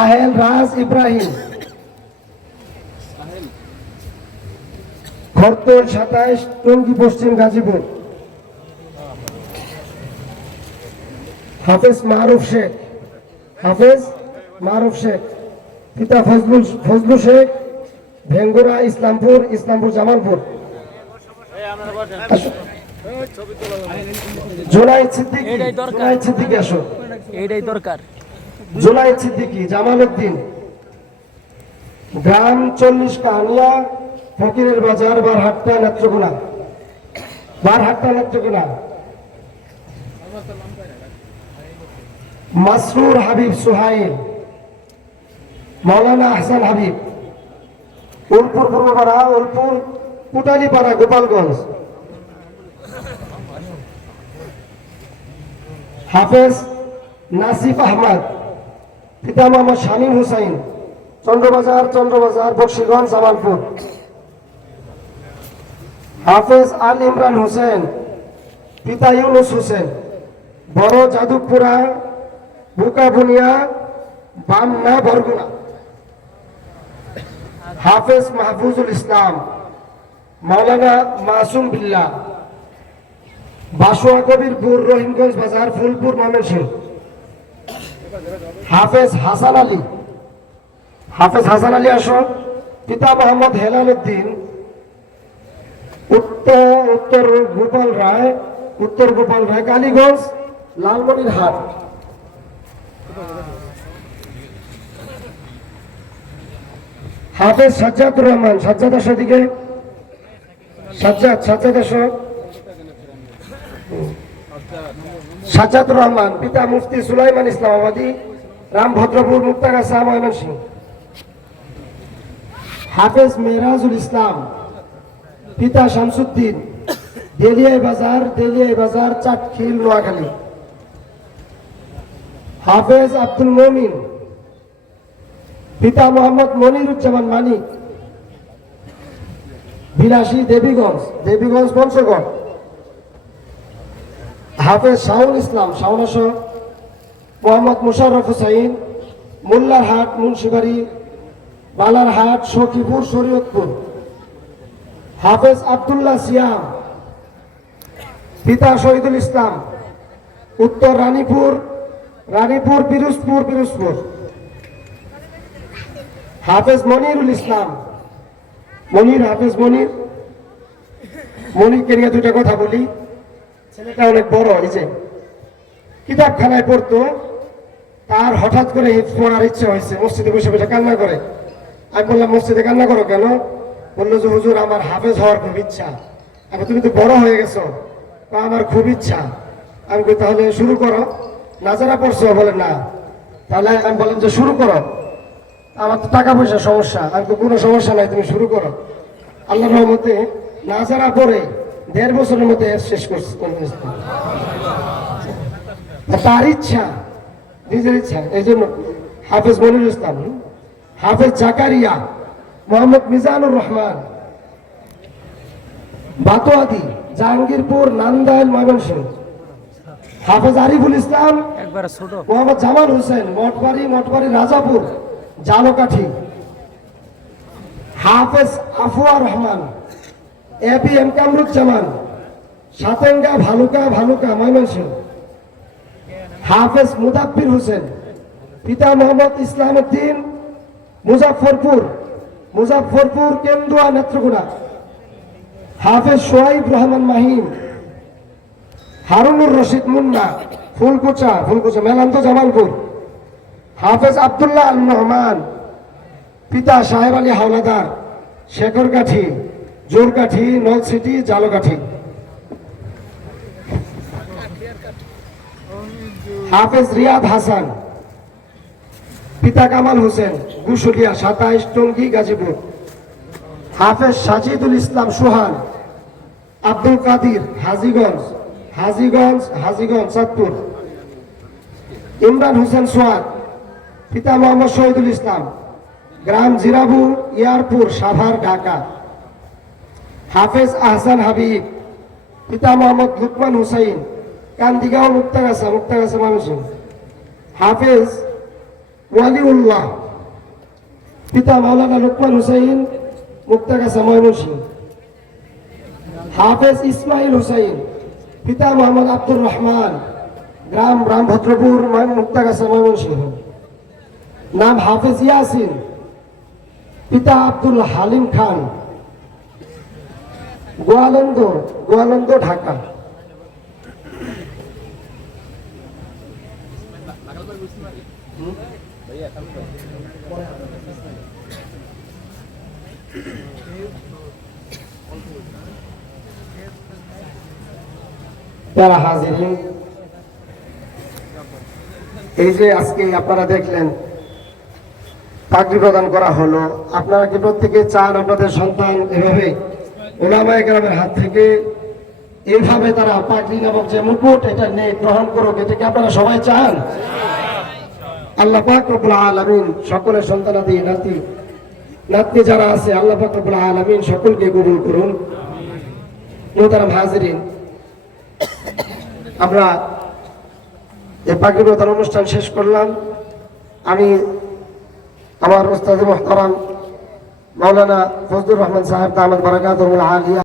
আহেল রাজ ইব্রাহিম। খরতল সাতাইশ টঙ্গী পশ্চিম গাজীপুর। হাফেজ মারুফ শেখ। হাফেজ মারুফ শেখ। পিতা ফজলুল ফজলু শেখ। ভেঙ্গুরা ইসলামপুর ইসলামপুর জামালপুর। আসো। জোনাইদ সিদ্দিকী এটাই দরকার। জোনাইদ সিদ্দিকী আসো। এইটাই দরকার। জোনাইদ সিদ্দিকী জামাল উদ্দিন। গ্রাম চল্লিশ কাহানিয়া ফকিরের বাজার বারহাট্টা নেত্রকোনা। বারহাট্টা নেত্রকোনা। মাসরুর হাবিব সুহাইল। মৌলানা আহসান হাবিব। উলপুর পূর্বপাড়া উলপুর কুটালিপাড়া গোপালগঞ্জ। হাফেজ নাসিফ আহমদ, পিতা মোহাম্মদ শামীম হুসাইন, চন্দ্রবাজার চন্দ্রবাজার, বক্সিগঞ্জ, জামালপুর। হাফেজ আল ইমরান হোসেন, পিতা ইউনুস হোসেন, বড় যাদবপুরা বুকাবুনিয়া বামনা বরগুনা। হাফেজ মাহফুজুল ইসলাম, মাওলানা মাসুম বিল্লাহ। বাসুয়া কবিরপুর, রহিমগঞ্জ বাজার, ফুলপুর ময়মনসিংহ হাফেজ হাসান আলী। হাফেজ হাসান আলী আসো পিতা মোহাম্মদ হেলাল উদ্দিন। উত্তর উত্তর গোপাল রায়, উত্তর গোপাল রায়, কালীগঞ্জ, লালমনির হাট। হাফেজ সাজ্জাদুর রহমান, সাজ্জাদ আসো দিকে। সাজ্জাদ সাজ্জাদ আসো সাজ্জাদুর রহমান, পিতা মুফতি সুলাইমান ইসলামাবাদী রামভদ্রপুর মুক্তাগাছা ময়মনসিংহ। হাফেজ মেহরাজুল ইসলাম, পিতা শামসুদ্দিন, দেলিয়াই বাজার দেলিয়াই বাজার, চাটখিল, নোয়াখালী। হাফেজ আব্দুল মমিন, পিতা মোহাম্মদ মনিরুজ্জামান মানিক, বিলাসী দেবীগঞ্জ দেবীগঞ্জ পঞ্চগড় হাফেজ শাহুল ইসলাম শাহনাস মোহাম্মদ মুশারফ হুসাইন, মোল্লারহাট, মুন্সিবাড়ি, বালারহাট, সখীপুর, শরীয়তপুর। হাফেজ আবদুল্লাহ সিয়াম, পিতা শহীদুল ইসলাম, উত্তর রানীপুর রানীপুর, পিরোজপুর পিরোজপুর। হাফেজ মনিরুল ইসলাম, মনির, হাফেজ মনির। মনিরকে নিয়ে দুটা কথা বলি। ছেলেটা অনেক বড় এই যে কিতাবখানায় পড়তো তার হঠাৎ করে পড়ার ইচ্ছে হয়েছে মসজিদে বসে বসে কান্না করে। আমি বললাম মসজিদে কান্না করো কেন? বলল যে হুজুর আমার হাফেজ হওয়ার খুব ইচ্ছা। আমি তুমি তো বড় হয়ে গেছো। আমার খুব ইচ্ছা। আমি বলি, তাহলে শুরু করো। নাজারা পড়ছো বলে না। তাহলে আমি বললাম যে শুরু করো। আমার তো টাকা পয়সার সমস্যা। আমি তো কোনো সমস্যা নাই তুমি শুরু করো। আল্লাহ রহমতে নাজারা পড়ে দেড় বছরের মধ্যে শেষ করছে তার ইচ্ছা নিজের ইচ্ছা এই জন্য হাফেজ মনিরুল ইসলাম হাফেজ জাকারিয়া মোহাম্মদ মিজানুর রহমান বাতোয়াদি জাহাঙ্গীরপুর নান্দাইল ময়মনসিংহ হাফেজ Ariful Islam Mohammad Jamal Hossain Mathbari Mathbari Rajapur Jhalokathi Hafez আফুয়া Rahman A P M Kamruzzaman, Satenga Bhaluka Bhaluka Mymensingh. Hafez Mudabbir Hossain, পিতা মোহাম্মদ ইসলাম উদ্দিন মুজাফরপুর মুজাফরপুর কেন্দুয়া নেত্রকোনা। হাফেজ সোয়াইব রহমান মাহিম, হারুনুর রশিদ মুন্না, ফুলকুচা ফুলকুচা মেলান্ত জামালপুর। হাফেজ আবদুল্লাহ আল রহমান পিতা সাহেব আলী হাওলাদার শেখরকাঠি জোরকাঠি নলসিটি জালকাঠি। হাফেজ রিয়াদ হাসান, পিতা কামাল হোসেন, গুসুলিয়া, সাতাইশ টঙ্গী, গাজীপুর। হাফেজ সাজিদুল ইসলাম সোহান, আব্দুল কাদির, হাজিগঞ্জ হাজিগঞ্জ হাজিগঞ্জ, চাঁদপুর। ইমরান হোসেন সোয়াদ পিতা মোহাম্মদ শহীদুল ইসলাম। গ্রাম জিরাবু, ইয়ারপুর, সাভার, ঢাকা। হাফেজ আহসান হাবিব, পিতা মোহাম্মদ লুকমান হুসাইন, কান্দিগাঁও মুক্তাগাছা মুক্তাগাছা মানুষ হাফেজ ওয়ালিউল্লাহ, পিতা মাওলানা লুকমান হুসাইন, মুক্তাগাছা ময়মনসিংহ। হাফেজ ইসমাইল হুসাইন, পিতা মোহাম্মদ আব্দুর রহমান, গ্রাম রামভদ্রপুর মুক্তাগাছা ময়মনসিংহ। নাম হাফেজ ইয়াসিন, পিতা আব্দুল হালিম খান গোয়ালন্দ গোয়ালন্দ, ঢাকা। যারা হাজির এই যে আজকে আপনারা দেখলেন, চাকরি প্রদান করা হলো। আপনারা কি প্রত্যেকে চান আপনাদের সন্তান এভাবে ওলামায় গ্রামের হাত থেকে এইভাবে তারা পাগড়ি নামক যে মুকুট, এটা নিয়ে গ্রহণ করুক, এটা কি আপনারা সবাই চান? আল্লাহ পাক রব্বুল আলামিন সকলের সন্তানাদি নাতি নাতনি যারা আছে, আল্লাহ পাক রব্বুল আলামিন সকলকে কবুল করুন। মোহতারাম হাজিরিন, আমরা এই পাগড়ি অনুষ্ঠান শেষ করলাম। আমি আমার ওস্তাদ মোহতারাম মাওলানা ফজলুর রহমান সাহেব দামাদ বারাকাতুল আলিয়া